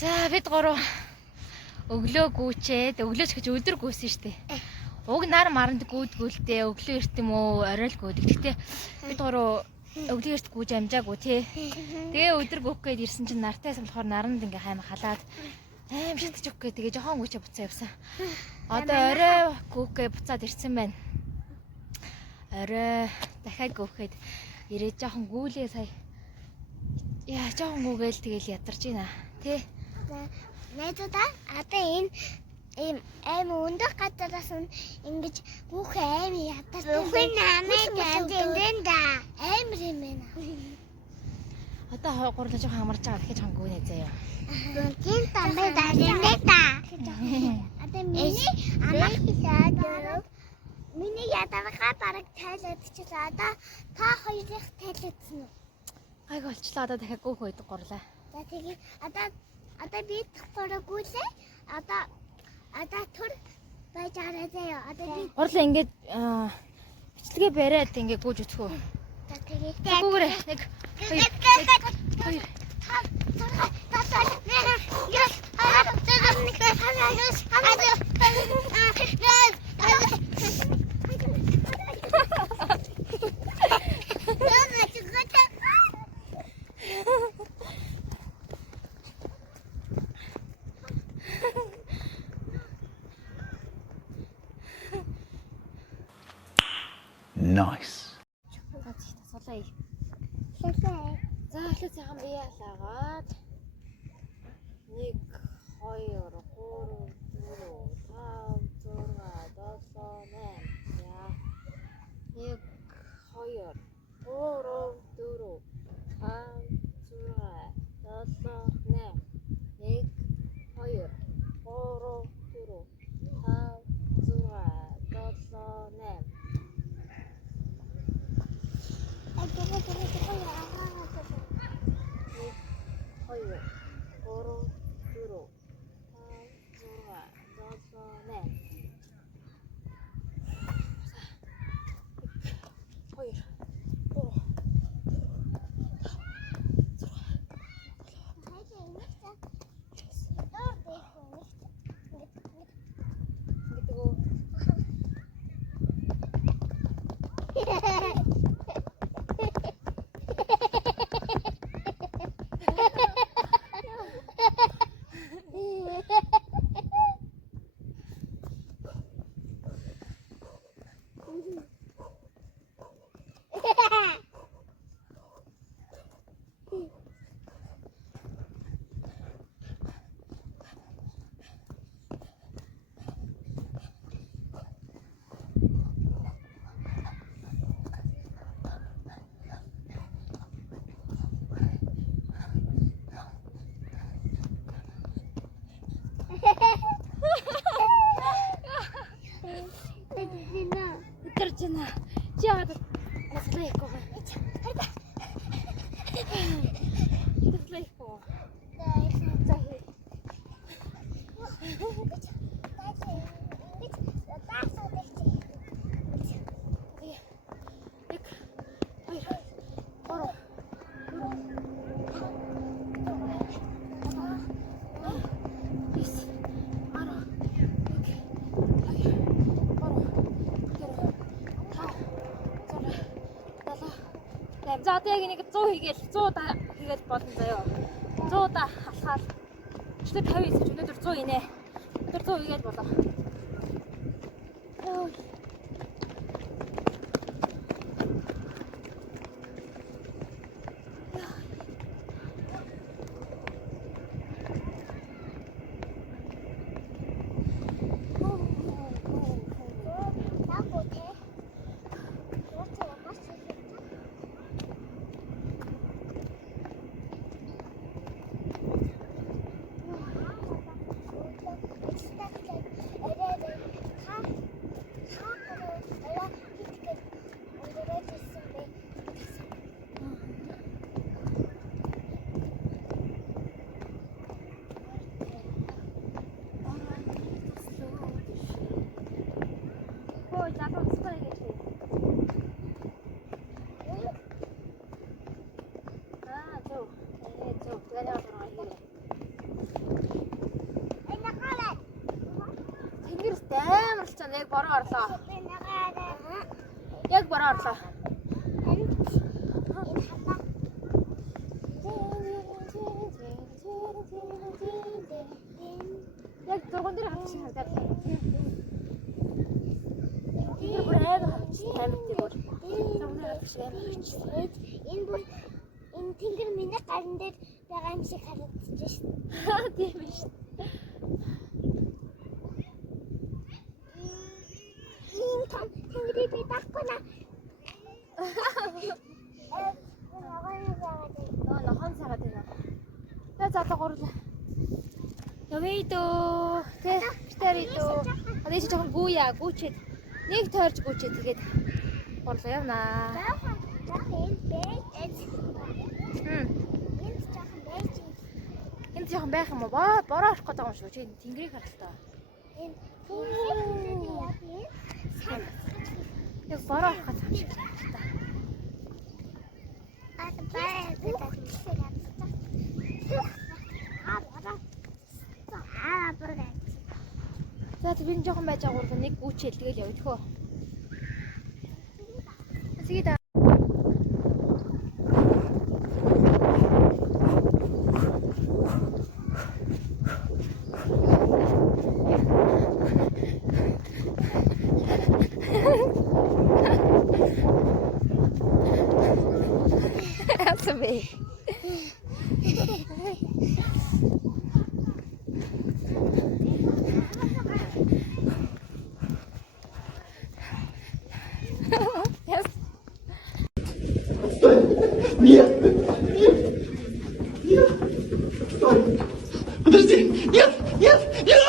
За бид гурав өглөө гүйчээд өглөөч гэж өдөр гүйсэн штэ. Уг нар маранд гүйдгүүлдэ өглөө эрт юм уу орой л гүйдэг. Гэхдээ бид гурав өглөө эрт гүйж амжаагүй тий. Тэгээ өдөр гүйх гээд ирсэн чинь нартайсан болохоор наранд ингээ хаймаа халаад шидэж өгөх гээд тэгээ жоохон гүйчээ буцаа явсан. Одоо орой гүйхгээ буцаад ирсэн байна. Орой дахиад гүйхэд ирээд жоохон гүйлээ сая. Яа жоохон гүйгээл тэгэл ядарч байна. Тий. Найдаа одоо энэ аим өндөр газараас ингэж бүх аим ядаж бүхэн намайг дэндэнда аим рэмэн. Одоо гурлаж жоохон амарч байгаа дахиж жоохон гүнэ заяа. Гүн тамбай дэндэнда. Одоо миний амаа хийсаад миний ядавхаа бараг тайлагдчихлаа. Одоо та хоёрыг тайлагдсан уу? Гайг болчлаа одоо дахиад гүйх байдаг гурлаа. За тэгээ одоо би тохороггүй. Одоо түр байж арай заяа. Одоо би Гурлаа ингээд бичлэгээ бариад ингээд гүйж өцгөө. за тэгээ Гүүгээрээ нэг хоёр Nice. тасгалаа. Лээ. За эхлээд сайхан бие алаагаад 1 2 3 4 5 6 7 8 яа 1 2 3 4 5 6 7 8 1 2 3 4 5 6 7 8 Өдөржинэ. Чи яагаад наслаа их гоо. Наслаа их гоо. За одоо яг нэг 100 хийгээл 100 хийгээл болно заяа. 100 алхаад. Өчигдөр 50 хийж өнөөдөр 100 инэ. Өнөөдөр 100 хийгээл болоо. Яг бороо орлоо. Би нагаа. Яг бороо орлоо. Яг дургуун дээр хавчих харагдаад байна. Тэр бүр амар хавчих амар тэр. Дургуун дээр хавчих амар хавчих. Энэ бүр энэ тэнгэр миний гарын дээр байгаа юм шиг харагдаж байна. Тийм биш. Энэ тэнгэрийг би дахгүй на. Нохон цагаад байна. За залуу гурлаа. Явъя дөө. Тэ битэрий дөө. Одоо чи жоохон гүүя, гүүчээд. Нэг тойрч гүүчээд тэгээд гурлаа явнаа. Энд жоохон байх юм уу? Бороо орох гэдэг юм шүү. Чи тэнгэрийг харалтаа. Яг бороо орох гэдэг юм шиг байна. За би энэ жоохон байж агуулга нэг гүүчээл тэгэл явъя тхөө. Sige да. Sabi. Yes. Нет! Нет! Подожди! Нет! Нет! Нет!